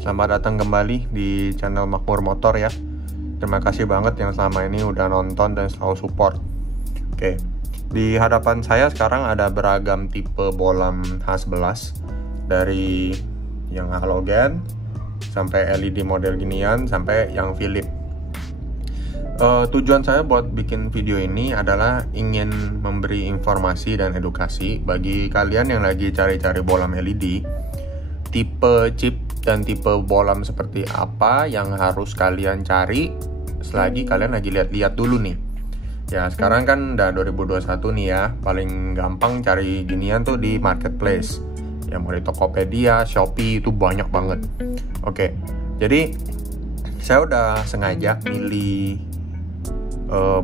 Selamat datang kembali di channel Makmur Motor ya. Terima kasih banget yang selama ini udah nonton dan selalu support. Oke, di hadapan saya sekarang ada beragam tipe bolam H11, dari yang halogen sampai LED model ginian sampai yang Philips. Tujuan saya buat bikin video ini adalah ingin memberi informasi dan edukasi bagi kalian yang lagi cari-cari bolam LED, tipe chip dan tipe bolam seperti apa yang harus kalian cari selagi kalian lagi lihat-lihat dulu nih. Ya, sekarang kan udah 2021 nih ya, paling gampang cari ginian tuh di marketplace. Ya, mau di Tokopedia, Shopee, itu banyak banget. Oke, jadi saya udah sengaja milih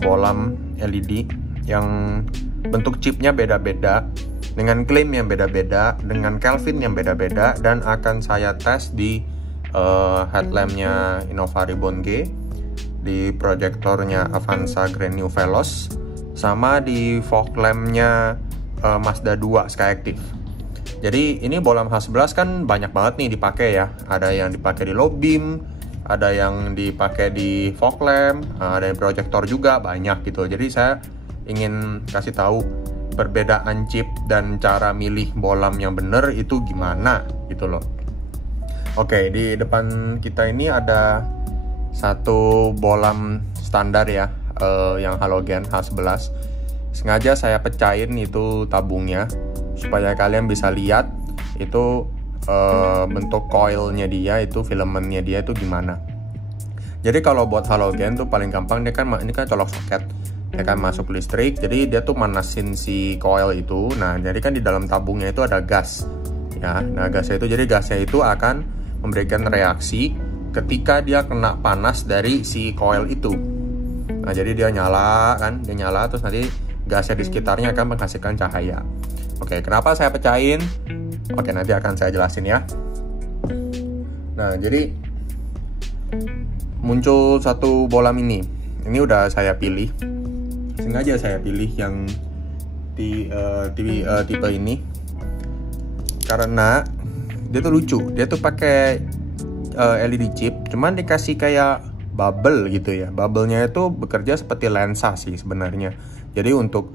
bolam LED yang bentuk chipnya beda-beda, dengan klaim yang beda-beda, dengan Kelvin yang beda-beda, dan akan saya tes di headlampnya Innova Ribbon G, di proyektornya Avanza Grand New Veloz, sama di fog lampnya Mazda 2 Skyactiv. Jadi ini bolam H11 kan banyak banget nih dipakai ya. Ada yang dipakai di low beam, ada yang dipakai di fog lamp, ada yang proyektor juga, banyak gitu. Jadi saya ingin kasih tahu perbedaan chip dan cara milih bolam yang bener itu gimana gitu loh. Oke, di depan kita ini ada satu bolam standar ya, yang halogen H11. Sengaja saya pecahin itu tabungnya supaya kalian bisa lihat itu bentuk coilnya dia, itu filamentnya dia itu gimana. Jadi kalau buat halogen tuh paling gampang, ini kan colok soket, dia kan masuk listrik, jadi dia tuh manasin si coil itu. Nah, jadi kan di dalam tabungnya itu ada gas ya. Nah, gasnya itu akan memberikan reaksi ketika dia kena panas dari si coil itu. Nah, jadi dia nyala kan, dia nyala, terus nanti gasnya di sekitarnya akan menghasilkan cahaya. Oke, kenapa saya pecahin? Oke, nanti akan saya jelasin ya. Nah, jadi muncul satu bolam ini. Ini udah saya pilih. Sengaja saya pilih yang tipe ini karena dia tuh lucu. Dia tuh pakai LED chip, cuman dikasih kayak bubble gitu ya. Bubble-nya itu bekerja seperti lensa sih sebenarnya. Jadi untuk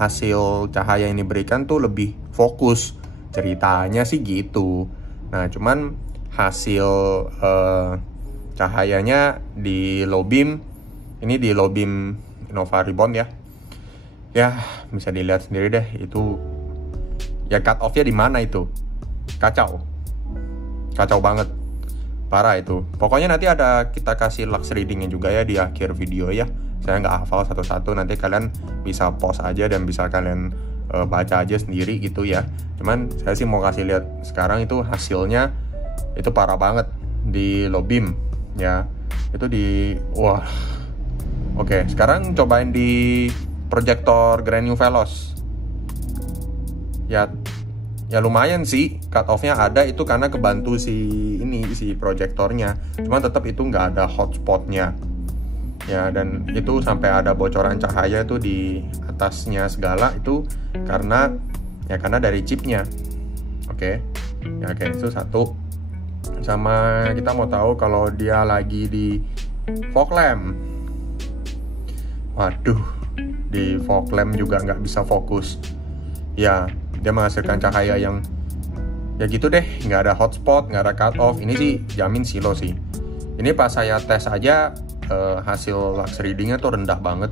hasil cahaya yang diberikan tuh lebih fokus. Ceritanya sih gitu. Nah, cuman hasil cahayanya di low beam, ini di low beam Innova Ribbon ya. Ya, bisa dilihat sendiri deh itu. Ya, cut off-nya di mana itu? Kacau. Kacau banget. Parah itu. Pokoknya nanti ada kita kasih lux reading-nya juga ya di akhir video ya. Saya nggak hafal satu-satu, nanti kalian bisa pause aja dan bisa kalian baca aja sendiri gitu ya. Cuman saya sih mau kasih lihat sekarang itu hasilnya itu parah banget di low beam ya. Itu di wah. Oke, sekarang cobain di proyektor Grand New Veloz. Ya lumayan sih, cut off-nya ada, itu karena kebantu si proyektornya. Cuman tetap itu nggak ada hotspotnya. Ya, dan itu sampai ada bocoran cahaya itu di atasnya segala, itu karena dari chipnya. Oke. Ya, oke, itu satu. Sama kita mau tahu kalau dia lagi di fog lamp. Waduh, di fog lamp juga nggak bisa fokus. Ya, dia menghasilkan cahaya yang ya gitu deh, nggak ada hotspot, nggak ada cut off. Ini sih jamin silo sih. Ini pas saya tes aja hasil lux readingnya tuh rendah banget,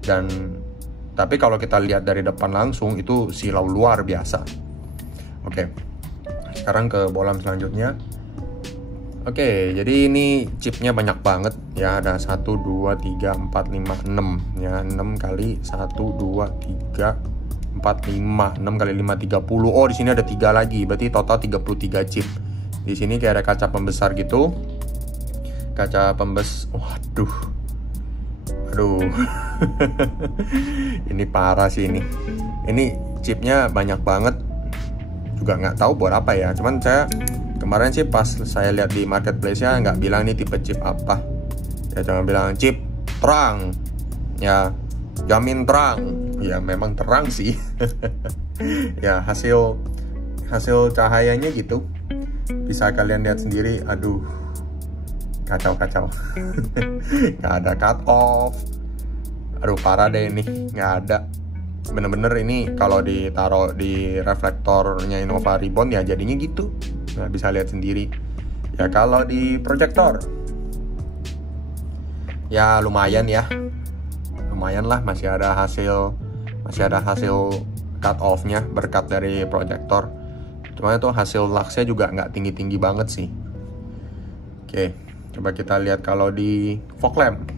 dan tapi kalau kita lihat dari depan langsung itu silau luar biasa. Oke, sekarang ke bolam selanjutnya. Oke, jadi ini chipnya banyak banget ya, ada 1, 2, 3, 4, 5, 6 ya. 6 kali 1, 2, 3, 4, 5, 6 kali 5, 30. Oh, di sini ada 3 lagi, berarti total 33 chip. Di sini kayak ada kaca pembesar gitu. Kaca waduh. Aduh. Ini parah sih ini. Ini chipnya banyak banget. Juga nggak tahu buat apa ya. Cuman saya kemarin sih pas saya lihat di marketplace-nya nggak bilang ini tipe chip apa. Ya cuma bilang chip terang. Ya, jamin terang. Ya memang terang sih. Ya hasil cahayanya gitu. bisa kalian lihat sendiri. Aduh, kacau nggak ada cut off. Aduh, parah deh ini, nggak ada. Bener-bener ini kalau ditaruh di reflektornya Innova Reborn ya jadinya gitu, nggak bisa lihat sendiri. Ya kalau di proyektor ya lumayan lah, masih ada hasil cut off-nya berkat dari proyektor. Cuma itu hasil luxnya juga nggak tinggi-tinggi banget sih. Oke, coba kita lihat kalau di fog lamp.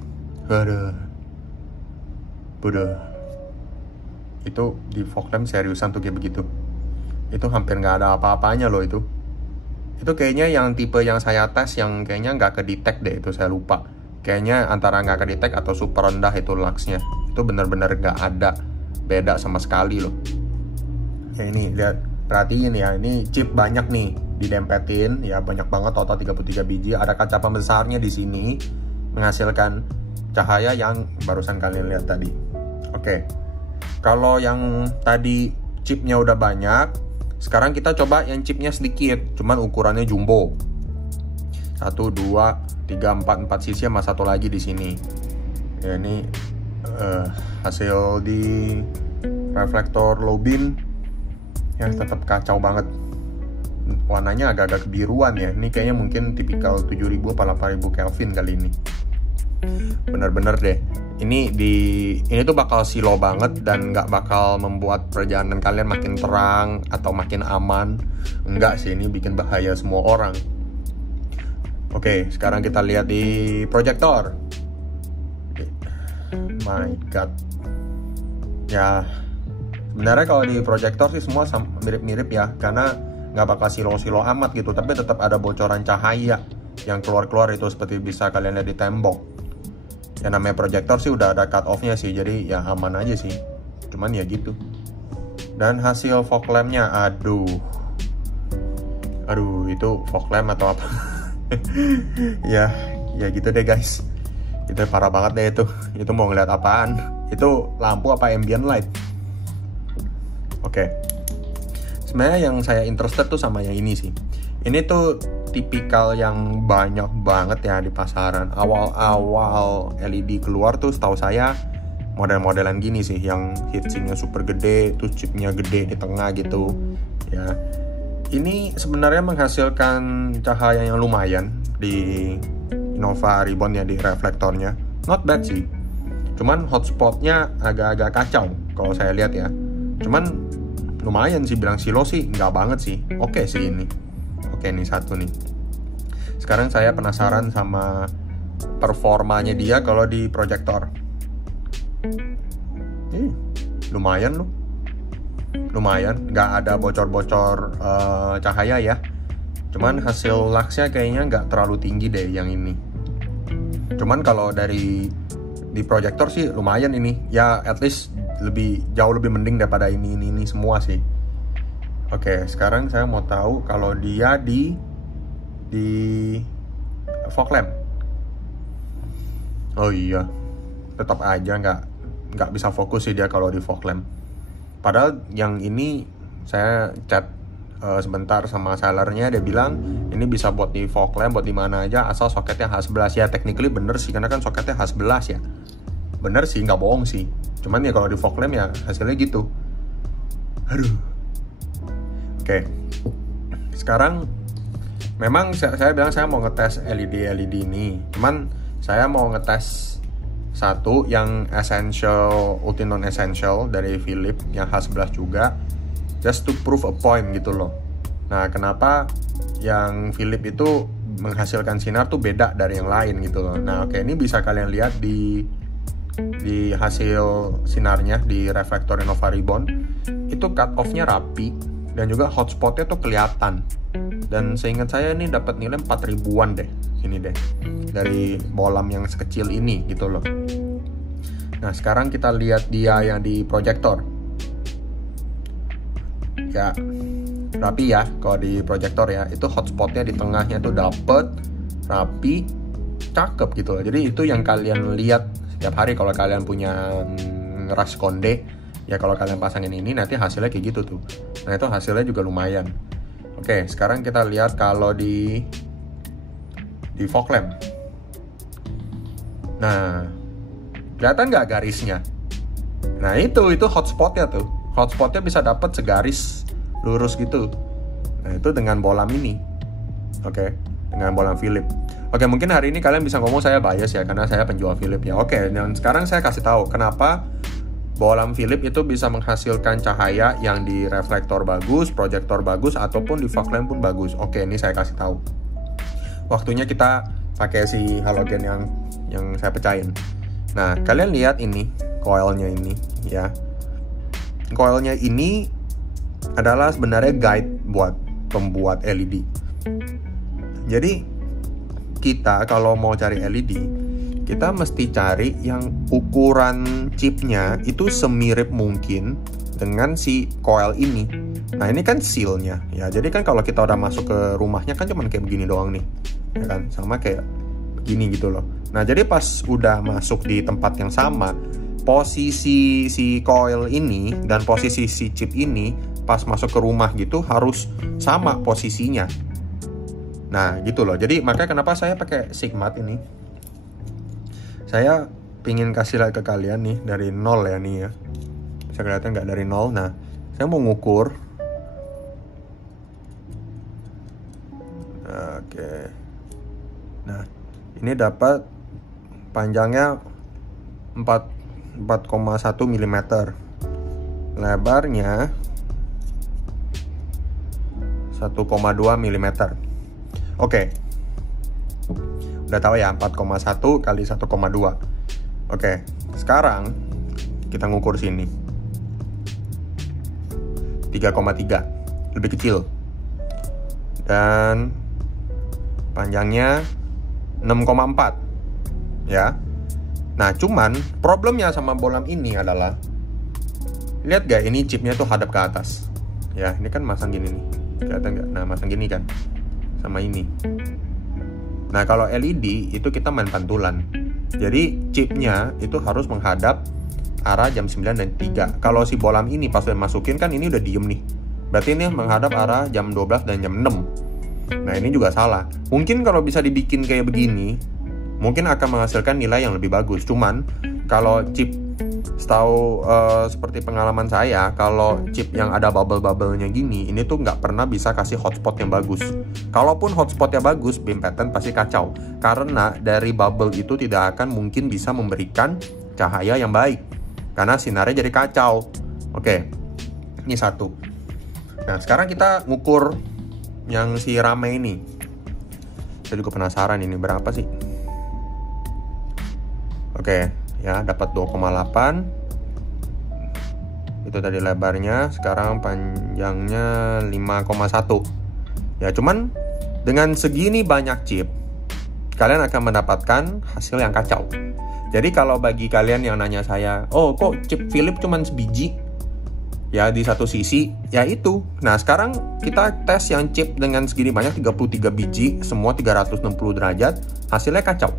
Bodoh. Itu di fog lamp seriusan tuh kayak begitu. Itu hampir nggak ada apa-apanya loh itu. Itu kayaknya yang tipe yang saya tes yang kayaknya nggak kedetek deh, itu saya lupa. Kayaknya antara nggak kedetek atau super rendah itu luxnya. Itu benar-benar nggak ada beda sama sekali loh. Ya ini lihat, perhatiin ya, ini chip banyak nih didempetin ya, banyak banget, total 33 biji. Ada kaca pembesarnya di sini menghasilkan cahaya yang barusan kalian lihat tadi. Oke. Kalau yang tadi chipnya udah banyak, sekarang kita coba yang chipnya sedikit, cuman ukurannya jumbo. 1, 2, 3, 4 sisi sama satu lagi di sini. Ya ini hasil di reflektor low beam ya tetap kacau banget. Warnanya agak-agak kebiruan ya. Ini kayaknya mungkin tipikal 7000 atau 8000 Kelvin kali ini. Bener-bener deh. Ini tuh bakal silo banget dan nggak bakal membuat perjalanan kalian makin terang atau makin aman. Enggak sih, ini bikin bahaya semua orang. Oke, sekarang kita lihat di proyektor. My God. Ya, sebenarnya kalau di proyektor sih semua mirip-mirip ya, karena nggak bakal silo-silo amat gitu, tapi tetap ada bocoran cahaya yang keluar-keluar itu seperti bisa kalian lihat di tembok. Yang namanya proyektor sih udah ada cut off-nya sih, jadi ya aman aja sih. Cuman ya gitu. Dan hasil fog lamp-nya, aduh itu fog lamp atau apa? ya gitu deh guys. Itu parah banget deh itu. Itu mau ngeliat apaan? Itu lampu apa ambient light? Oke. Sebenarnya yang saya interested tuh sama yang ini sih. Ini tuh tipikal yang banyak banget ya di pasaran. Awal-awal LED keluar tuh setahu saya model-modelan gini sih, yang heatsinknya super gede, terus chipnya gede di tengah gitu. Ya, ini sebenarnya menghasilkan cahaya yang lumayan di Innova Reborn ya, di reflektornya. Not bad sih. Cuman hotspotnya agak-agak kacau kalau saya lihat ya. Cuman lumayan sih, bilang silo sih nggak banget sih. Oke sih ini. Oke, ini satu nih. Sekarang saya penasaran sama performanya dia kalau di proyektor. Lumayan loh. Lumayan, nggak ada bocor-bocor cahaya ya. Cuman hasil luxnya kayaknya nggak terlalu tinggi deh yang ini. Cuman kalau di proyektor sih lumayan ini. Ya at least jauh lebih mending daripada ini semua sih. Oke, sekarang saya mau tahu kalau dia di fog lamp. Oh iya, tetap aja nggak bisa fokus sih dia kalau di fog lamp. Padahal yang ini saya chat sebentar sama sellernya, dia bilang ini bisa buat di fog lamp, buat di mana aja asal soketnya H11 ya. Technically bener sih, karena kan soketnya H11 ya. Bener sih, nggak bohong sih. Cuman ya kalau di fog lamp ya hasilnya gitu. Aduh. Oke, sekarang memang saya bilang saya mau ngetes LED ini. Cuman saya mau ngetes satu yang essential, ulti non essential dari Philips yang H11 juga, just to prove a point gitu loh. Nah, kenapa yang Philips itu menghasilkan sinar tuh beda dari yang lain gitu loh. Nah, oke, ini bisa kalian lihat di hasil sinarnya di reflektor Innova Reborn. Itu cut off-nya rapi dan juga hotspotnya tuh kelihatan. Dan seingat saya ini dapat nilai 4000-an deh, ini deh, dari bolam yang sekecil ini gitu loh. Nah, sekarang kita lihat dia yang di proyektor. Ya, rapi ya kalau di proyektor ya. Itu hotspotnya di tengahnya tuh dapet, rapi, cakep gitu loh. Jadi itu yang kalian lihat setiap hari kalau kalian punya ngeras konde. Ya kalau kalian pasangin ini nanti hasilnya kayak gitu tuh. Nah, itu hasilnya juga lumayan. Oke, sekarang kita lihat kalau di fog lamp. Nah, kelihatan nggak garisnya? Nah itu hotspotnya tuh. Hotspotnya bisa dapat segaris lurus gitu. Nah itu dengan bolam ini. Oke, dengan bolam Philips. Oke, mungkin hari ini kalian bisa ngomong saya bias ya, karena saya penjual Philips ya. Oke, dan sekarang saya kasih tahu kenapa bolam Philips itu bisa menghasilkan cahaya yang di reflektor bagus, proyektor bagus, ataupun di fog lamp pun bagus. Oke, ini saya kasih tahu. Waktunya kita pakai si halogen yang saya pecahin. Nah, kalian lihat ini, coilnya ini ya. Coilnya ini adalah sebenarnya guide buat pembuat LED. Jadi, kita kalau mau cari LED, kita mesti cari yang ukuran chipnya itu semirip mungkin dengan si coil ini. Nah, ini kan sealnya ya. Jadi kan kalau kita udah masuk ke rumahnya kan cuman kayak begini doang nih. Ya kan, sama kayak begini gitu loh. Nah, jadi pas udah masuk di tempat yang sama, posisi si coil ini dan posisi si chip ini pas masuk ke rumah gitu harus sama posisinya. Nah, gitu loh. Jadi makanya kenapa saya pakai Sigmat ini. Saya pingin kasih lihat ke kalian nih dari nol ya nih ya. Bisa kelihatan nggak dari nol? Nah, saya mau ngukur. Oke. Nah, ini dapat panjangnya 4,1 mm. Lebarnya 1,2 mm. Oke. Udah tahu ya, 4,1 kali 1,2. Oke, sekarang kita ngukur sini. 3,3. Lebih kecil. Dan panjangnya 6,4 ya. Nah, cuman problemnya sama bolam ini adalah, lihat gak ini chipnya tuh hadap ke atas ya. Ini kan masang gini nih, kelihatan nggak? Nah, masang gini kan sama ini. Nah, kalau LED itu kita main pantulan. Jadi chipnya itu harus menghadap arah jam 9 dan 3. Kalau si bolam ini pas udah masukin kan ini udah diem nih, berarti ini menghadap arah jam 12 dan jam 6. Nah, ini juga salah. Mungkin kalau bisa dibikin kayak begini, mungkin akan menghasilkan nilai yang lebih bagus. Cuman kalau chip, setahu seperti pengalaman saya, kalau chip yang ada bubble-bubblenya gini, ini tuh nggak pernah bisa kasih hotspot yang bagus. Kalaupun hotspotnya bagus, beam pattern pasti kacau. Karena dari bubble itu tidak akan mungkin bisa memberikan cahaya yang baik, karena sinarnya jadi kacau. Oke, ini satu. Nah, sekarang kita ngukur yang si rame ini. Saya juga penasaran ini berapa sih. Oke, ya dapat 2,8. Itu tadi lebarnya. Sekarang panjangnya 5,1. Ya, cuman dengan segini banyak chip, kalian akan mendapatkan hasil yang kacau. Jadi kalau bagi kalian yang nanya saya, oh kok chip Philips cuman sebiji ya di satu sisi, ya itu. Nah, sekarang kita tes yang chip dengan segini banyak, 33 biji, semua 360 derajat, hasilnya kacau.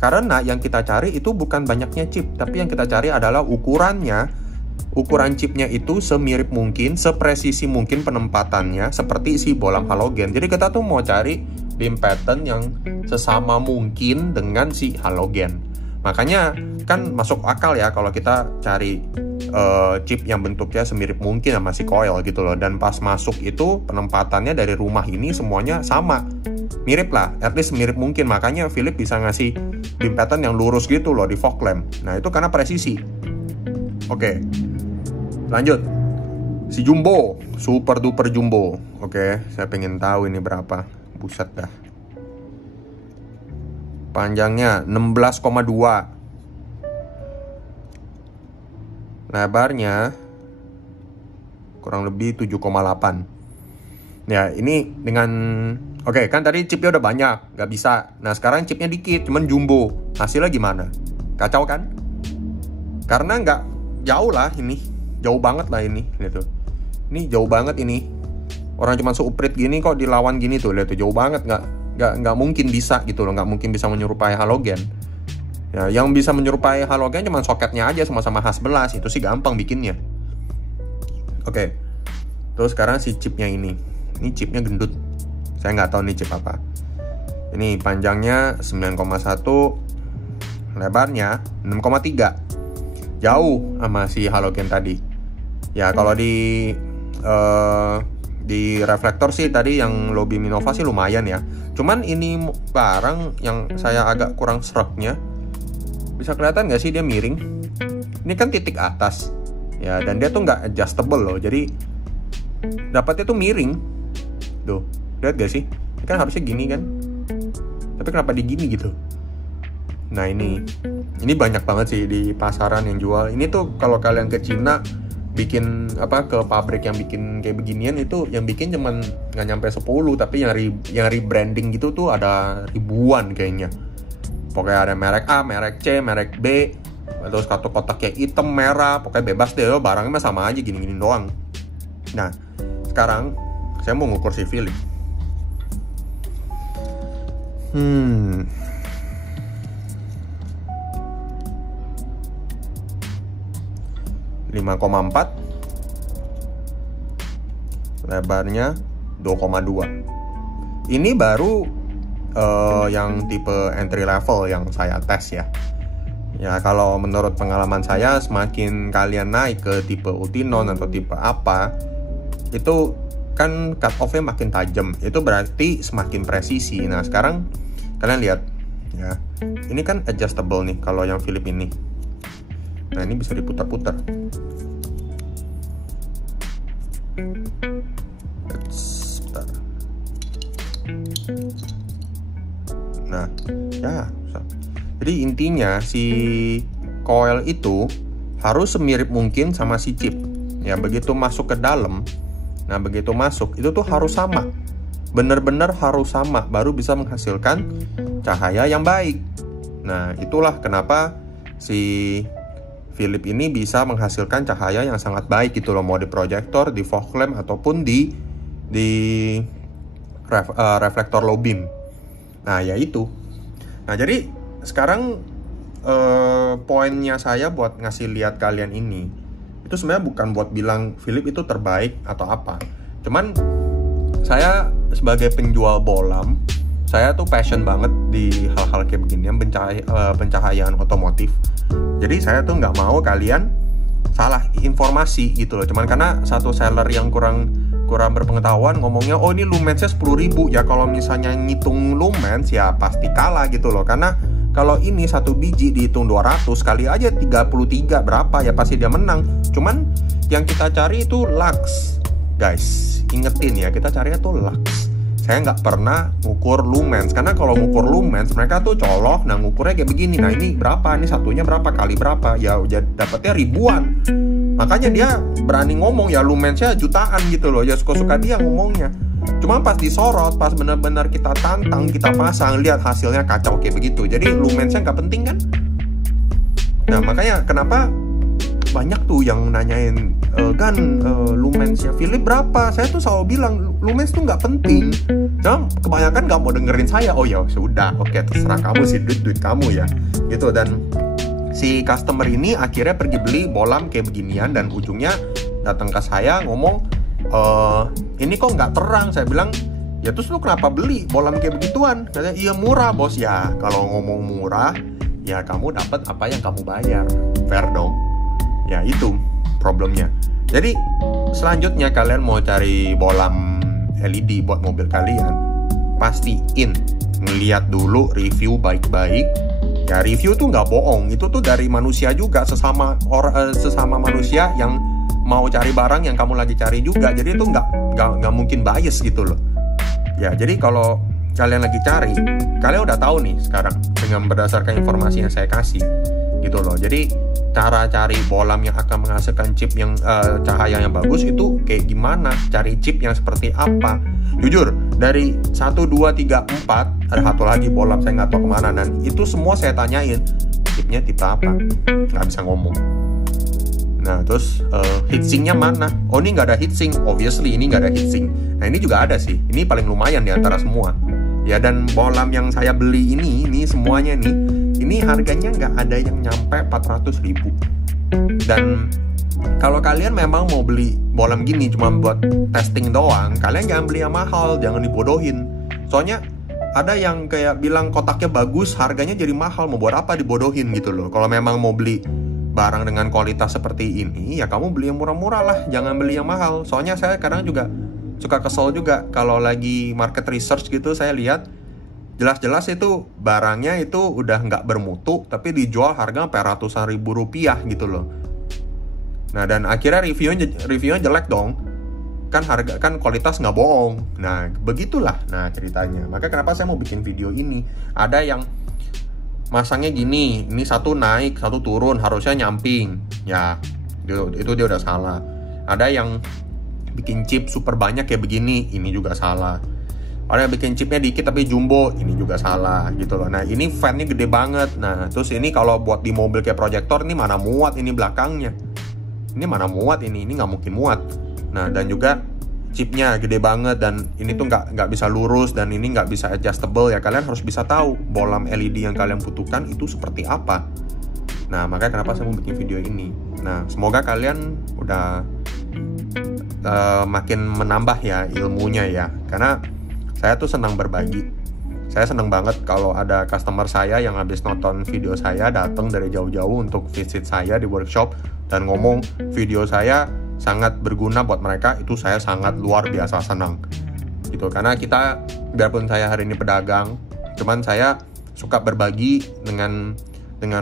Karena yang kita cari itu bukan banyaknya chip, tapi yang kita cari adalah ukurannya. Ukuran chipnya itu semirip mungkin, sepresisi mungkin penempatannya, seperti si bolam halogen. Jadi kita tuh mau cari beam pattern yang sesama mungkin dengan si halogen. Makanya kan masuk akal ya kalau kita cari chip yang bentuknya semirip mungkin sama si coil gitu loh. Dan pas masuk itu penempatannya dari rumah ini semuanya sama, mirip lah, at least mirip mungkin. Makanya Philips bisa ngasih beam pattern yang lurus gitu loh di fog lamp. Nah, itu karena presisi. Oke, lanjut. Si jumbo, super duper jumbo. Oke, saya pengen tahu ini berapa. Buset dah. Panjangnya 16,2. Lebarnya kurang lebih 7,8. Ya, ini dengan oke, kan tadi chipnya udah banyak, nggak bisa. Nah, sekarang chipnya dikit, cuman jumbo. Hasilnya gimana? Kacau kan? Karena nggak jauh lah ini. Jauh banget lah ini. Lihat tuh. Ini jauh banget ini. Orang cuma seuprit gini kok dilawan gini tuh. Lihat tuh, jauh banget. Nggak mungkin bisa gitu loh. Nggak mungkin bisa menyerupai halogen. Ya, yang bisa menyerupai halogen cuma soketnya aja sama-sama H11. Itu sih gampang bikinnya. Oke. Terus sekarang si chipnya ini. Ini chipnya gendut, saya nggak tahu nih chip apa. Ini panjangnya 9,1, lebarnya 6,3, jauh sama si halogen tadi. Ya kalau di reflektor sih tadi yang low beam Innova sih lumayan ya. Cuman ini barang yang saya agak kurang stroke-nya, bisa kelihatan nggak sih dia miring? Ini kan titik atas ya, dan dia tuh nggak adjustable loh, jadi dapatnya tuh miring. Tuh, lihat gak sih? Ini kan harusnya gini kan, tapi kenapa di gini gitu? Nah ini banyak banget sih di pasaran yang jual. Ini tuh kalau kalian ke Cina bikin ke pabrik yang bikin kayak beginian, itu yang bikin cuman nggak nyampe 10, tapi yang rebranding gitu tuh ada ribuan kayaknya. Pokoknya ada merek A, merek C, merek B, terus kotak kayak hitam, merah, pokoknya bebas deh, barangnya mah sama aja gini-gini doang. Nah sekarang saya mau ngukur si Philip. 5,4, lebarnya 2,2. Ini baru yang tipe entry level yang saya tes ya. Ya kalau menurut pengalaman saya, semakin kalian naik ke tipe Ultinon atau tipe apa, itu kan cut off-nya makin tajam. Itu berarti semakin presisi. Nah sekarang kalian lihat ya, ini kan adjustable nih kalau yang Philip ini. Nah ini bisa diputar-putar. Nah ya, jadi intinya si coil itu harus semirip mungkin sama si chip ya. Begitu masuk ke dalam, nah begitu masuk itu tuh harus sama, bener-bener harus sama, baru bisa menghasilkan cahaya yang baik. Nah itulah kenapa si Philip ini bisa menghasilkan cahaya yang sangat baik gitu loh, mau di proyektor, di fog lamp, ataupun di reflektor low beam. Nah ya itu. Nah jadi sekarang poinnya saya buat ngasih lihat kalian ini, itu sebenarnya bukan buat bilang Philip itu terbaik atau apa. Cuman saya sebagai penjual bolam, saya tuh passion banget di hal-hal kayak begini, pencahayaan otomotif. Jadi saya tuh nggak mau kalian salah informasi gitu loh. Cuman karena satu seller yang kurang berpengetahuan ngomongnya, oh ini lumensnya 10.000. Ya kalau misalnya ngitung lumens ya pasti kalah gitu loh. Karena kalau ini satu biji dihitung 200 kali aja 33 berapa, ya pasti dia menang. Cuman yang kita cari itu lux, guys. Ingetin ya, kita carinya tuh lux. Saya nggak pernah ngukur lumens, karena kalau ngukur lumens mereka tuh colok, nah ngukurnya kayak begini. Nah ini berapa, ini satunya berapa kali berapa, ya udah dapetnya ribuan. Makanya dia berani ngomong ya lumensnya jutaan gitu loh, ya suka-suka dia ngomongnya. Cuma pas disorot, pas benar-benar kita tantang, kita pasang, lihat hasilnya kacau kayak begitu. Jadi lumensnya nggak penting kan. Nah makanya kenapa banyak tuh yang nanyain, lumensnya Philip berapa? Saya tuh selalu bilang lumens tuh nggak penting. Cuma kebanyakan nggak mau dengerin saya. Oh ya sudah, oke, terserah kamu sih, duit kamu ya gitu. Dan si customer ini akhirnya pergi beli bolam kayak beginian, dan ujungnya datang ke saya ngomong, ini kok nggak terang. Saya bilang, ya terus lu kenapa beli bolam kayak begituan? Katanya, iya murah bos. Ya kalau ngomong murah, ya kamu dapat apa yang kamu bayar, fair dong. Ya itu problemnya. Jadi selanjutnya kalian mau cari bolam LED buat mobil kalian, pastiin ngeliat dulu review baik-baik. Ya review tuh nggak bohong, itu tuh dari manusia juga, sesama manusia yang mau cari barang yang kamu lagi cari juga. Jadi itu nggak mungkin bias gitu loh. Ya jadi kalau kalian lagi cari, kalian udah tahu nih sekarang dengan berdasarkan informasi yang saya kasih gitu loh. Jadi cara cari bolam yang akan menghasilkan chip yang cahaya yang bagus itu kayak gimana, cari chip yang seperti apa. Jujur dari 1, 2, 3, 4 ada satu lagi bolam saya nggak tahu kemana, dan itu semua saya tanyain chipnya tipe apa, nggak bisa ngomong. Nah terus heatsinknya mana? Oh ini nggak ada heatsink, obviously ini nggak ada heatsink. Nah ini juga ada sih, ini paling lumayan di antara semua ya. Dan bolam yang saya beli ini semuanya nih, ini harganya nggak ada yang nyampe 400.000. Dan Kalau kalian memang mau beli bolam gini cuma buat testing doang, kalian jangan beli yang mahal, jangan dibodohin. Soalnya ada yang kayak bilang kotaknya bagus, harganya jadi mahal, mau buat apa dibodohin gitu loh. Kalau memang mau beli barang dengan kualitas seperti ini, ya kamu beli yang murah-murah lah, jangan beli yang mahal. Soalnya saya kadang juga suka kesel juga kalau lagi market research gitu, saya lihat jelas-jelas itu barangnya itu udah nggak bermutu, tapi dijual harga sampai ratusan ribu rupiah gitu loh. Nah, dan akhirnya reviewnya jelek dong. Kan harga, kan kualitas nggak bohong. Nah, begitulah nah ceritanya. Maka kenapa saya mau bikin video ini. Ada yang masangnya gini, ini satu naik, satu turun, harusnya nyamping. Ya, itu dia udah salah. Ada yang bikin chip super banyak kayak begini, ini juga salah. Ada yang bikin chipnya dikit tapi jumbo, ini juga salah gitu loh. Nah, ini fan-nya gede banget. Nah, terus ini kalau buat di mobil kayak proyektor, ini mana muat ini belakangnya. Ini mana muat ini nggak mungkin muat. Nah, dan juga chipnya gede banget, dan ini tuh nggak bisa lurus, dan ini nggak bisa adjustable ya. Kalian harus bisa tahu bolam LED yang kalian butuhkan itu seperti apa. Nah, makanya kenapa saya mau bikin video ini. Nah, semoga kalian udah makin menambah ya ilmunya ya, karena saya tuh senang berbagi. Saya senang banget kalau ada customer saya yang habis nonton video saya datang dari jauh-jauh untuk visit saya di workshop dan ngomong video saya sangat berguna buat mereka. Itu saya sangat luar biasa senang gitu, karena kita, biarpun saya hari ini pedagang, cuman saya suka berbagi dengan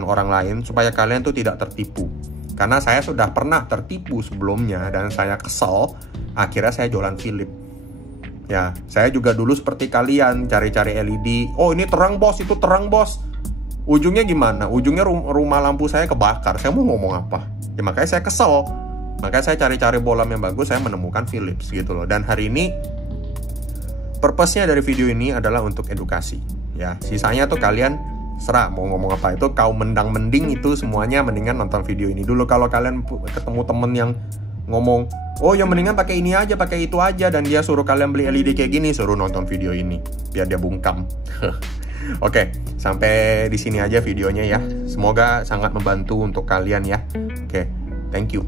orang lain supaya kalian tuh tidak tertipu. Karena saya sudah pernah tertipu sebelumnya dan saya kesel, akhirnya saya jualan Philips. Ya, saya juga dulu seperti kalian cari-cari LED. Oh, ini terang bos, itu terang bos. Ujungnya gimana? Ujungnya rumah lampu saya kebakar. Saya mau ngomong apa? Ya makanya saya kesel. Makanya saya cari-cari bolam yang bagus, saya menemukan Philips gitu loh. Dan hari ini purpose-nya dari video ini adalah untuk edukasi. Ya, sisanya tuh kalian serah mau ngomong apa. Itu kaum mendang-mending itu semuanya mendingan nonton video ini dulu. Kalau kalian ketemu temen yang ngomong, oh ya mendingan pakai ini aja, pakai itu aja, dan dia suruh kalian beli LED kayak gini, suruh nonton video ini biar dia bungkam. Oke, sampai di sini aja videonya ya. Semoga sangat membantu untuk kalian ya. Oke, thank you.